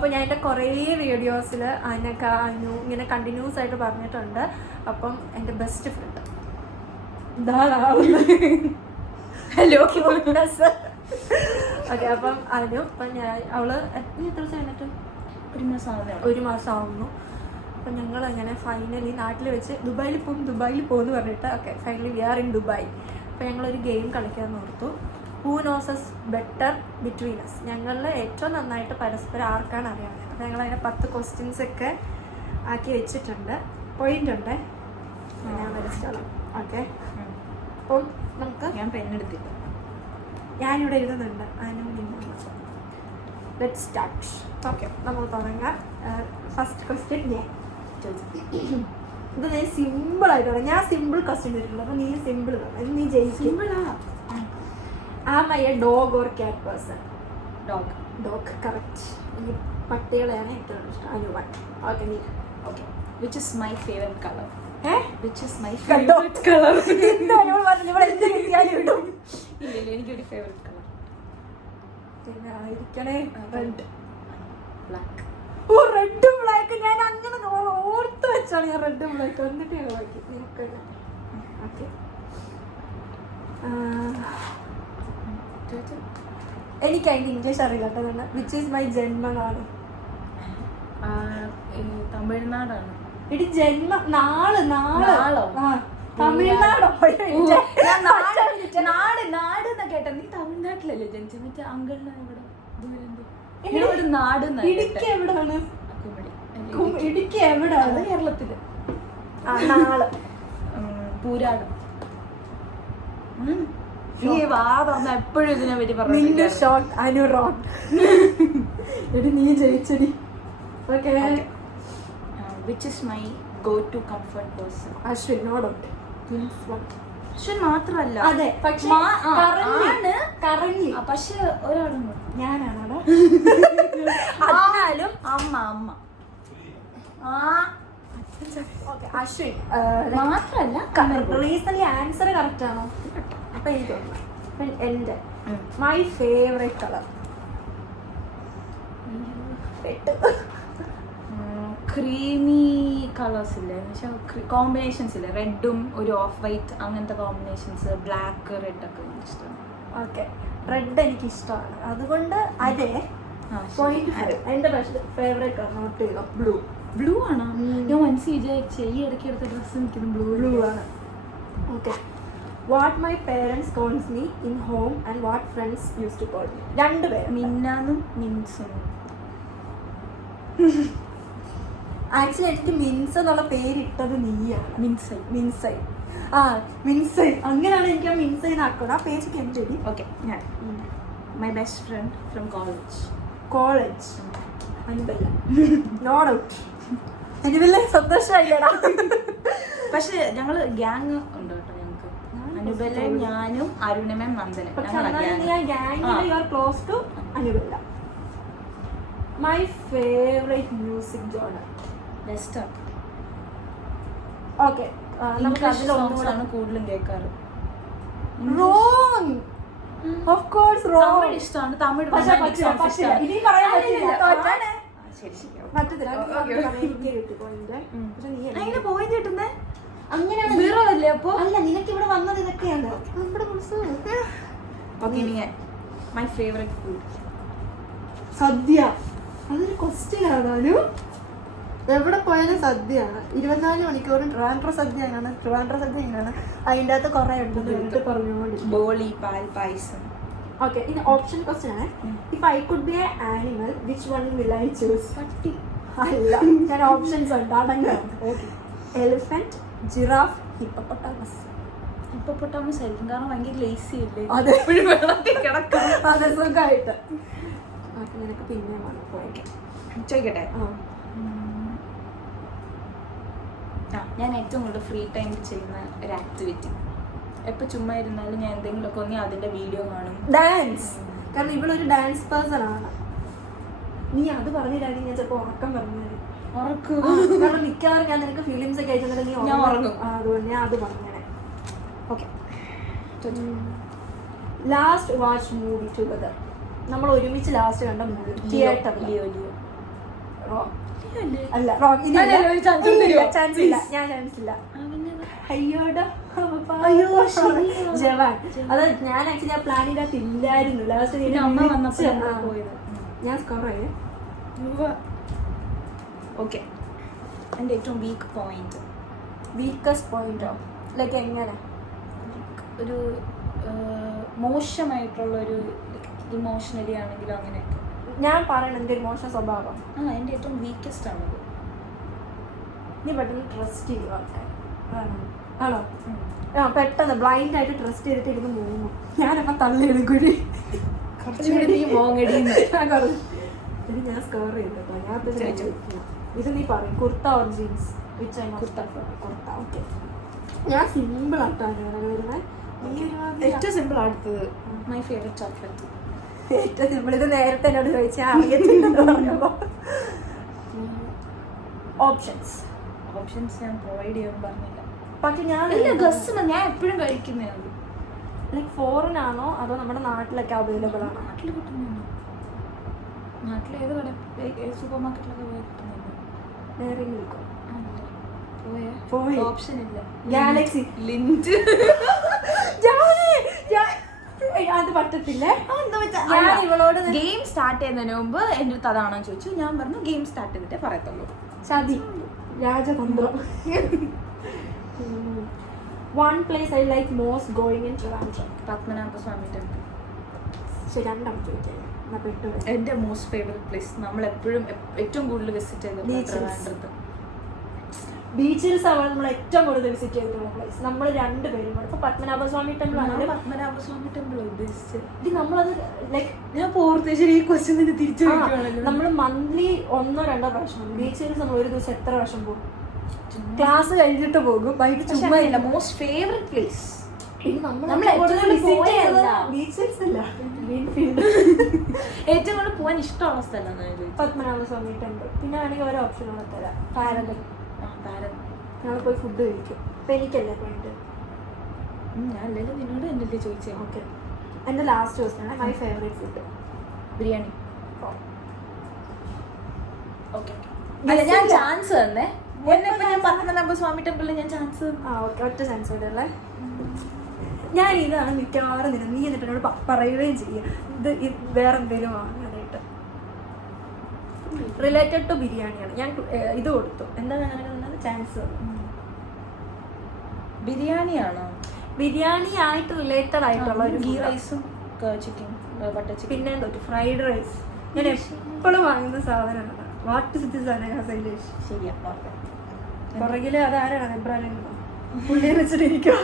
അപ്പോൾ ഞാൻ എൻ്റെ കുറേ വീഡിയോസിൽ അതിനൊക്കെ ഇങ്ങനെ കണ്ടിന്യൂസ് ആയിട്ട് പറഞ്ഞിട്ടുണ്ട്. അപ്പം എൻ്റെ ബെസ്റ്റ് ഫ്രണ്ട് ഹലോ ഓക്കെ. അപ്പം അനു, അപ്പം അവള് എത്ര ദിവസം കഴിഞ്ഞിട്ട് 1 മാസം ആവുന്നു. അപ്പം ഞങ്ങൾ അങ്ങനെ ഫൈനലി നാട്ടിൽ വെച്ച് ദുബായിൽ പോകുമെന്ന് പറഞ്ഞിട്ട് okay finally we are in Dubai. അപ്പം ഞങ്ങളൊരു ഗെയിം കളിക്കാൻ ഓർത്തു. Who knows better between us. ഞങ്ങളിൽ ഏറ്റവും നന്നായിട്ട് പരസ്പരം ആർക്കാണ് അറിയാവുന്നത്. അപ്പം ഞങ്ങളതിനെ 10 ക്വസ്റ്റ്യൻസ് ഒക്കെ ആക്കി വെച്ചിട്ടുണ്ട്. പോയിന്റ് ഉണ്ട്, ഞാൻ വരച്ചോളാം. ഓക്കെ. അപ്പം നമുക്ക് ഞാൻ പെണ്ണെടുത്തില്ല, ഞാനിവിടെ എഴുതുന്നുണ്ട്. Let's start. ഓക്കെ, നമ്മൾ തുടങ്ങാം. ഫസ്റ്റ് ക്വസ്റ്റ്യൻ ഞാൻ ഇത് ഞാൻ സിമ്പിളായിട്ട് പറയാം. ഞാൻ സിമ്പിൾ ക്വസ്റ്റ്യൻ തരുള്ളൂ, അപ്പം നീ സിമ്പിൾ പറയാം. നീ ജയിക്കും. Am I a dog or cat person? Dog correct. ഈ പട്ടികളെയാണ് ഏറ്റവും ഇഷ്ടം. അനുവാൻ. ഓക്കെ, നീ okay. Which is my favourite colour? Which is my favourite colour? ഇല്ല, എനിക്കൊരു ഫേവറേറ്റ് കളർ പിന്നെ ആയിരിക്കണേ റെഡ്. ബ്ലാക്ക്. ഓ, റെഡ് ബ്ലാക്ക്. ഞാൻ അങ്ങനെ ഓർത്ത് വെച്ചാണ് ഞാൻ റെഡ് ബ്ലാക്ക്. എന്നിട്ട് ഞാൻ വായിക്കും. ഓക്കെ. എനിക്ക് അതിൻ്റെ ഇംഗ്ലീഷ് അറിയില്ല കേട്ടോ. വിച്ച് ഈസ് മൈ ജന്മനാട്? തമിഴ്നാടാണ്. ഇടി ജന്മ നാളോ തമിഴ്നാടോ? നാട് എന്നാ കേട്ടോ. നീ തമിഴ്നാട്ടിലല്ലേ ജനിച്ച? മറ്റേ അങ്കിളിന് ഇവിടെ നാട്. ഇടുക്കി എവിടാണ്? ഇടുക്കി എവിടാണ്? കേരളത്തില്. നാള് പൂരാടം. നീ വാ പറഞ്ഞ എപ്പോഴും ഇതിനെ പറ്റി പറഞ്ഞു. എടി നീ ജയിച്ചടി. Okay. Which is my go to comfort person? Ashwin. No doubt. Ashwin മാത്രമല്ല. അതെ, പക്ഷേ പക്ഷെ ഒരാളും ഞാനാണോ? എന്നാലും അമ്മ അശ്വിൻ മാത്രല്ല. റീസൺലി ആൻസർ കറക്റ്റ് ആണോ? അപ്പൊ എനിക്ക് തോന്നുന്നു എന്റെ my favourite colour creamy colours ഇല്ലേ, കോമ്പിനേഷൻസ് ഇല്ലേ, റെഡും ഒരു ഓഫ് വൈറ്റ് അങ്ങനത്തെ കോമ്പിനേഷൻസ്, ബ്ലാക്ക് റെഡ് ഒക്കെ ഇഷ്ടമാണ്. ഓക്കെ, റെഡ് എനിക്ക് ഇഷ്ടമാണ്. അതുകൊണ്ട് അതെ എന്റെ ഫേവറേറ്റ് കളർ നോട്ട് ചെയ്തോ. ബ്ലൂ ആണോ? ഞാൻ മനസ്സിൽ വിചാരിച്ചു ഈ ഇടയ്ക്ക് എടുത്ത ഡ്രസ്സ് നിൽക്കുന്നത് ബ്ലൂ ആണ്. Okay. What my parents calls me in home and what friends use to call me? 2 പേര്. മിന്നാന്നും മിൻസും. ആക്ച്വലി എനിക്ക് മിൻസ് എന്നുള്ള പേരിട്ടത് നീയാണ്. മിൻസൈ. അങ്ങനെയാണ് എനിക്ക് ആ മിൻസൈ ആക്കണം. ആ പേജൊക്കെ എൻ്റെ. ഓക്കെ, ഞാൻ my best friend from college അനുബല്ല. No doubt. അനുബല്ല സന്തോഷമായില്ലടാ. പക്ഷെ ഞങ്ങള് ഗ്യാങ് ഉണ്ട് കേട്ടോ. ഞങ്ങൾക്ക് അനുബല്ലയും ഞാനും അരുണിമയും നന്ദനും. ക്ലോസ് ടു അനുബല്ല. My favourite music genre? Western. Okay, നമുക്ക് അതിലൊന്നുകൂടാണ് കൂടുതലും കേൾക്കാറ്. Wrong. Of course wrong. Tamil ഇഷ്ടമാണ്. തമിഴ് അങ്ങനെ പോയിന്റ് കിട്ടുന്നേ അങ്ങനെയാണ്. അപ്പൊ അല്ല, നിനക്ക് ഇവിടെ വന്നത് ഇതൊക്കെയാണ്. My favourite food? സദ്യ. അതൊരു ക്വസ്റ്റ്യൻ ആണോ? എവിടെ പോയാലും സദ്യയാണ്. 24 മണിക്കൂറും ട്രിവാൻഡ്രം സദ്യയാണ്. അതിൻ്റെ അകത്ത് കുറെ ഉണ്ട് പറഞ്ഞുകൊണ്ട്. ബോളി, പാൽ പായസം. ഓക്കെ, ഇനി ഓപ്ഷൻ ക്വസ്റ്റ്യൻ ആണ്. If I could be a animal which one will I choose? പട്ടി. അല്ല, ഞാൻ ഓപ്ഷൻസ് ഉണ്ട്. അടങ്ങാം. Elephant, giraffe, hippopotamus. ഹിപ്പോപ്പൊട്ടാമസ് ആയിരിക്കും, കാരണം ഭയങ്കര ലേസി അല്ലേ. അതെ, വെള്ളത്തിൽ കിടക്കും. അതെ, സുഖമായിട്ട്. നിനക്ക് പിന്നെ ചോദിക്കട്ടെ. ഞാൻ ഏറ്റവും കൂടുതൽ ഫ്രീ ടൈം ചെയ്യുന്ന ഒരു ആക്ടിവിറ്റി, എപ്പോൾ ചുമ്മാ ഇരുന്നാലും ഞാൻ എന്തെങ്കിലുമൊക്കെ ഒന്നി അതിൻ്റെ വീഡിയോ കാണും. ഡാൻസ്. കാരണം ഇവളൊരു ഡാൻസ് പേഴ്സൺ ആണ്. നീ അത് പറഞ്ഞിട്ടാണെങ്കിൽ ഞാൻ ചിലപ്പോൾ ഉറക്കം പറഞ്ഞു. കാരണം മിക്കവാറും ഞാൻ നിനക്ക് ഫിലിംസ് ഒക്കെ അയച്ചിട്ട് നീ ഉറങ്ങും. അതുകൊണ്ട് ഞാൻ അത് പറഞ്ഞേ. Okay. Last watch movie together? നമ്മൾ ഒരുമിച്ച് ലാസ്റ്റ് കണ്ട മൂവി തിയേറ്ററിൽ? റോങ് അല്ല റോങ് ചാൻസ് ഇല്ല ഞാൻ ചാൻസ് ഇല്ല അയ്യോടാ ജവാൻ അത് ഞാൻ ആക്ച്വലി ആ പ്ലാനിൻ്റെ അകത്ത് ഇല്ലായിരുന്നു ലാസ്റ്റ് ഞാൻ സ്കോർ ആയേ ഓക്കെ എൻ്റെ ഏറ്റവും വീക്ക് പോയിന്റ് വീക്കസ്റ്റ് പോയിന്റോ ലൈക്ക് എങ്ങനെ ഒരു മോശമായിട്ടുള്ളൊരു ഇമോഷണലി ആണെങ്കിലും അങ്ങനെയൊക്കെ ഞാൻ പറയണ എൻ്റെ ഒരു മോശം സ്വഭാവം എൻ്റെ ഏറ്റവും വീക്കസ്റ്റ് ആണത് നീ പെട്ടെന്ന് ട്രസ്റ്റ് ചെയ്യുക ആണോ ആ പെട്ടെന്ന് ബ്ലൈൻഡ് ആയിട്ട് ട്രസ്റ്റ് ചെയ്തിട്ട് ഇരുന്ന് പോകുന്നു ഞാനപ്പം തള്ളിയെടുക്കൂടി കുറച്ചുകൂടി നീ മോങ്ങടിന്ന് ഞാൻ സ്കോർ ചെയ്തോ ഞാൻ ഇത് നീ പറയും kurta or jeans kurta okay ഞാൻ സിമ്പിൾ ആയിട്ടാണ് വരുന്നത് ഏറ്റവും സിമ്പിൾ അടുത്തത് മൈ ഫേവറേറ്റ് ചോക്ലേറ്റ് ഏറ്റവും സിമ്പിൾ ഇത് നേരത്തെ എന്നോട് ചോദിച്ചാൽ അറിയത്തില്ലെന്ന് പറഞ്ഞപ്പോൾ ഓപ്ഷൻസ് ഞാൻ പ്രൊവൈഡ് ചെയ്യാൻ പറഞ്ഞില്ല പക്ഷെ ഞാൻ ഞാൻ എപ്പോഴും കഴിക്കുന്നതാണ് ലൈക്ക് ഫോറിൻ ആണോ അതോ നമ്മുടെ നാട്ടിലൊക്കെ അവൈലബിൾ ആണോ നാട്ടിൽ കിട്ടുന്നതാണ് നാട്ടിൽ ഏത് കട സൂപ്പർ മാർക്കറ്റിലൊക്കെ പോയി കിട്ടുന്നത് വേറെ നിൽക്കും പോയ ഓപ്ഷൻ ഇല്ല ഗാലക്സി ലിഞ്ച് അത് പറ്റത്തില്ല ഗെയിം സ്റ്റാർട്ട് ചെയ്യുന്നതിന് മുമ്പ് എൻ്റെ അടുത്ത് അതാണോ ചോദിച്ചു ഞാൻ പറഞ്ഞു ഗെയിം സ്റ്റാർട്ട് ചെയ്തിട്ടേ പറയത്തുള്ളൂ ചതി രാജതന്ത്രം one place I like most going in Trivandrum Padmanabhaswamy temple ശരി രണ്ടാമത് ചോദിക്കാം എൻ്റെ മോസ്റ്റ് ഫേവറേറ്റ് പ്ലേസ് നമ്മൾ എപ്പോഴും ഏറ്റവും കൂടുതൽ വിസിറ്റ് ചെയ്തത് ട്രിവാൻഡ്രത്ത് ബീച്ചിൽസ് ആണ് നമ്മൾ ഏറ്റവും കൂടുതൽ വിസിറ്റ് ചെയ്തിട്ടുള്ള പ്ലേസ് നമ്മൾ രണ്ടുപേരും കൂടെ ഇപ്പൊ പത്മനാഭസ്വാമി ടെമ്പിൾ ആണ് പത്മനാഭസ്വാമി ടെമ്പിൾ ഉദ്ദേശിച്ചത് ഇത് നമ്മളത് ലൈക്ക് ഞാൻ പോർത്തേശ്ശേരി ഈ ക്വസ്റ്റ്യൻ തിരിച്ചു നമ്മൾ മന്ത്ലി 1-2 പ്രാവശ്യം ബീച്ചിൽസ് നമ്മൾ ഒരു ദിവസം എത്ര പ്രാവശ്യം പോകും ക്ലാസ് കഴിഞ്ഞിട്ട് പോകും വൈകിട്ട് ചുമ്മാ മോസ്റ്റ് ഫേവറേറ്റ് പ്ലേസ് ഏറ്റവും കൂടുതൽ പോകാൻ ഇഷ്ടമുള്ള സ്ഥലം പത്മനാഭസ്വാമി ടെമ്പിൾ പിന്നെ വേണമെങ്കിൽ ഓരോ ഓപ്ഷനുകൾ തരാം പാരഗൺ ഞങ്ങൾ പോയി ഫുഡ് കഴിക്കും അപ്പൊ എനിക്കല്ലേ പോയിട്ട് ഞാൻ അല്ലല്ലോ നിന്നോട് എന്നല്ലേ ചോദിച്ചേ ഓക്കെ എൻ്റെ ലാസ്റ്റ് ക്വസ്റ്റ്യൻ ആണ് my favourite food biryani okay ഞാൻ ചാൻസ് തന്നെ ഞാൻ പത്മനാഭസ്വാമി ടെമ്പിളിൽ ഞാൻ ചാൻസ് ഓക്കെ ഒറ്റ ചാൻസ് ഇടല്ലേ ഞാൻ ഇതാണ് മിക്കവാറും നീ എന്നിട്ട് എന്നോട് പറയുകയും ചെയ്യും ഇത് വേറെ എന്തെങ്കിലും വാങ്ങാനായിട്ട് റിലേറ്റഡ് ടു ബിരിയാണിയാണ് ഞാൻ ഇത് കൊടുത്തു എന്താണ് അങ്ങനെ ചാൻസ് ബിരിയാണിയാണോ ബിരിയാണി ആയിട്ട് റിലേറ്റഡ് ആയിട്ടുള്ള ഒരു ഗീ റൈസും ചിക്കൻ ബട്ടർ ചിക്കൻ പിന്നെ എന്തോ ഫ്രൈഡ് റൈസ് ഞാൻ എപ്പോഴും വാങ്ങുന്ന സാധനമാണ് വാട്ട് ഇസ് ദിസ് ശൈലേഷ് ശരിയാ പുറകില് അതാരാണ് എബ്രാഹിം പുള്ളിയെ വെച്ചിട്ടിരിക്കും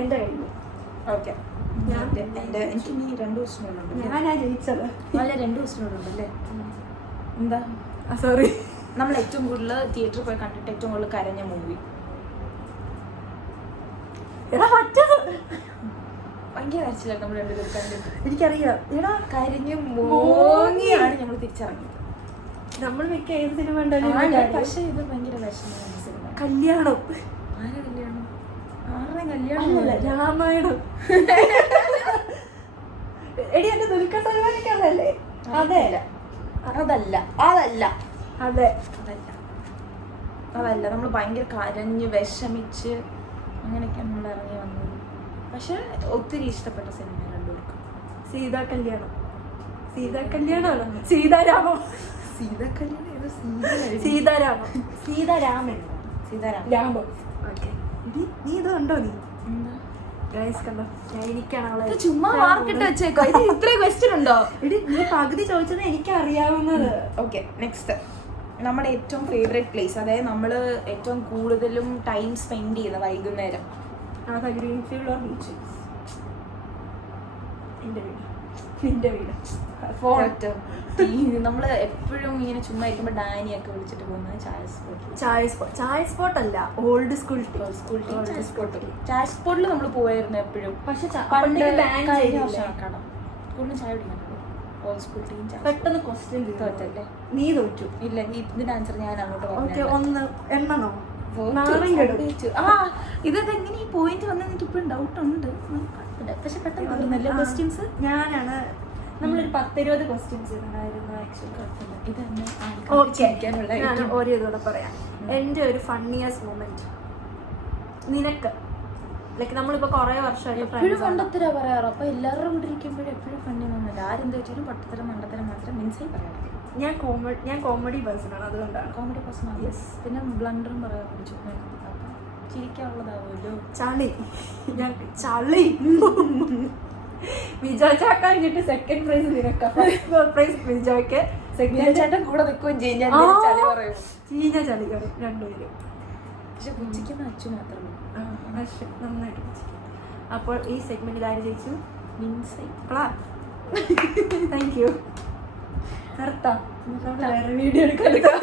എൻ്റെ കയ്യിൽ ഓക്കെ എനിക്ക് ഇനി 2 ദിവസത്തിനുള്ളുണ്ട് ഞാനാ ജയിച്ചത് അല്ല 2 ദിവസത്തിനുള്ളുണ്ടല്ലേ എന്താ സോറി നമ്മൾ ഏറ്റവും കൂടുതൽ തിയേറ്ററിൽ പോയി കണ്ടിട്ട് ഏറ്റവും കൂടുതൽ കരഞ്ഞ മൂവി ഭയങ്കര കരച്ചിലാണ് നമ്മൾ രണ്ടുപേരും കണ്ടിട്ട് എനിക്കറിയാം എടാ കരഞ്ഞ് മോങ്ങിയാണ് ഞങ്ങൾ തിരിച്ചിറങ്ങിയത് നമ്മൾ മിക്ക ഏത് സിനിമ ഉണ്ടല്ലോ പക്ഷേ ഇത് ഭയങ്കര വിഷമമാണ് സിനിമ കല്യാണം ആരുടെ കല്യാണം ആരുടെ കല്യാണം രാമായണം എടി എന്റെ ദുൽഖർ സൽമാനല്ലേ അതെ അതല്ല അതല്ല അതെ അതല്ല അതല്ല നമ്മൾ ഭയങ്കര കരഞ്ഞ് വിഷമിച്ച് അങ്ങനെയൊക്കെ നമ്മൾ ഇറങ്ങി വന്നത് പക്ഷെ ഒത്തിരി ഇഷ്ടപ്പെട്ട സിനിമ രണ്ടുപേർക്കും സീതാ കല്യാണം സീതാരാമം ഓക്കെ നീ ഇത് കണ്ടോ നീ കണ്ടോ എനിക്കാണ് ചുമ്മാ മാർക്കിട്ട് വെച്ചേക്കോ ഇത് ഇത്രയും ക്വസ്റ്റ്യൻ ഉണ്ടോ എടി നീ പകുതി ചോദിച്ചത് എനിക്ക് അറിയാവുന്നത് ഓക്കെ നെക്സ്റ്റ് നമ്മുടെ ഏറ്റവും ഫേവറേറ്റ് പ്ലേസ് അതായത് നമ്മൾ ഏറ്റവും കൂടുതലും ടൈം സ്പെൻഡ് ചെയ്യുന്ന വൈകുന്നേരം അതാ ഗ്രീൻഫീൽഡ് ഓർ ബീച്ച് നിന്റെ വീട് നമ്മൾ എപ്പോഴും ഇങ്ങനെ ചുമ്മാ ഇരിക്കുമ്പോൾ ഡാനിയൊക്കെ വിളിച്ചിട്ട് പോകുന്നത് ചായ സ്പോട്ട് അല്ല ഓൾഡ് സ്കൂൾ ചായ സ്പോട്ടിൽ നമ്മൾ പോയായിരുന്നു എപ്പോഴും പക്ഷെ കഴിഞ്ഞ വർഷം കടം കൂടുതലും ചായ കുടിക്കാൻ ഓൾഡ് സ്കൂൾ ടീം പെട്ടെന്ന് ക്വസ്റ്റ്യൻ തോറ്റല്ലേ നീ തോറ്റു ഇല്ല ഇതിന്റെ ആൻസർ ഞാൻ അങ്ങോട്ട് ഓക്കെ ഒന്ന് എണ്ണണോ ഇതെങ്ങനെ ഈ പോയിന്റ് വന്നത് എനിക്ക് ഇപ്പോഴും ഡൗട്ട് ഉണ്ട് പക്ഷെ പെട്ടെന്ന് ക്വസ്റ്റ്യൻസ് ഞാനാണ് നമ്മളൊരു 10-20 ക്വസ്റ്റ്യൻസ് ഉണ്ടായിരുന്നു ആക്ച്വലി. ഇതന്നെ ഞാൻ ഓരോ ഇതോടെ പറയാം. എൻ്റെ ഒരു ഫണ്ണിയസ്റ്റ് മൊമെന്റ് നിനക്ക്, ലൈക്ക് നമ്മളിപ്പോ കുറെ വർഷമായിട്ട് എപ്പോഴും മണ്ടത്തര പറയാറ്. അപ്പൊ എല്ലാവരും കൂടെ ഇരിക്കുമ്പോഴും എപ്പോഴും ഫണ്ണി തോന്നില്ല. ആരെന്ത് വെച്ചാലും പട്ടത്തരം മണ്ടത്തരം മാത്രം മിൻസായി പറയാം. ഞാൻ കോമഡി പേഴ്സൺ ആണ്, അതുകൊണ്ടാണ്. കോമഡി പേഴ്സൺ ആണ്. പിന്നെ ബ്ലണ്ടറും പറയാൻ പഠിച്ചു. ചിരിക്കാനുള്ളതാവുമല്ലോ. ചളി വിജോച്ചാക്ക കഴിഞ്ഞിട്ട് സെക്കൻഡ് പ്രൈസ് നിനക്ക്, ഫസ്റ്റ് പ്രൈസ് വിജോയ്ക്ക്, സെക്കൻഡ് ചേട്ടൻ കൂടെ നിൽക്കുകയും ചെയ്യും. ചളി പറയും, ചീഞ്ഞ ചളി പറയും രണ്ടുപേരും. പക്ഷെ പുച്ചിക്കുന്ന അച്ചു മാത്രമേ നന്നായിട്ട്. അപ്പോൾ ഈ സെഗ്മെന്റ് ഇതാര് ജയിച്ചു? മിൻസായി. Thank you. നിർത്താം, വേറെ വീഡിയോ എടുക്കാം.